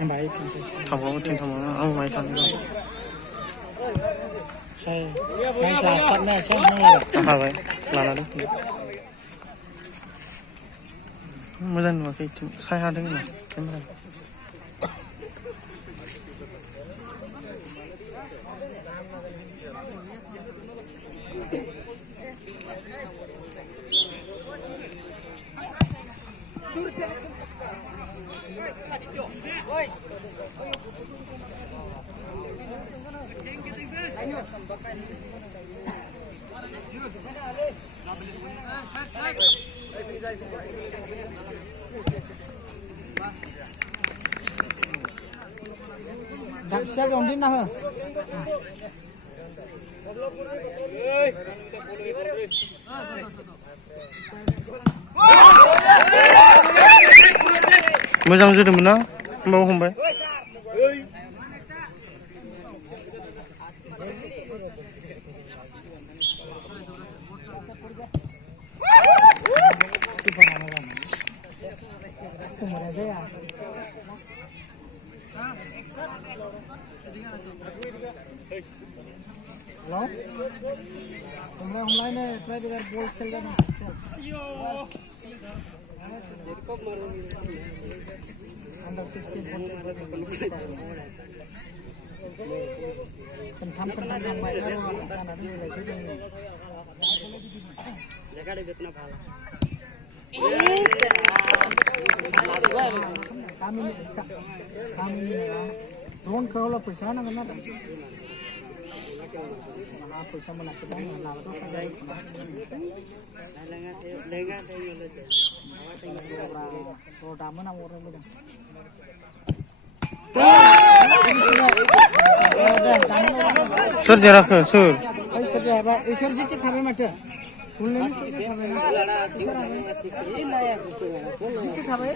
Baik, Thằng trên thằng ông mày thằng đâu? saya main kelasnya saya Apa vậy? Là đấy. Mới dân mà cái sai hai đấy mà cái này. Đặt xe còn đi nào hả? Mới răng dưa được nó, mau không vậy? Hello? Hôm nay này try to get ball खेल जाना. Under 16 Kentam yang baik kan sana ada nilai juga nih. Jaga deh betna bala. Kami ron kalau पैसा ना करना हाँ पैसा बना के देंगे ना तो सजाई Lenga तो दाम ना मोर में Sir jara ke sir. Ay sir ya ba sir ji ke खावे मत फुल नहीं सर खावे ना खावे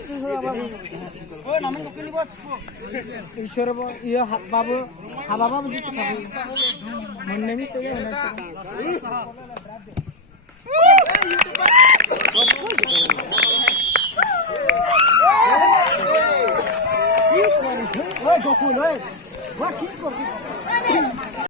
ओ नाम तो के लिए ईश्वर बा ये बाबू बाबा जी के खावे मन नहीं सर होना चाहिए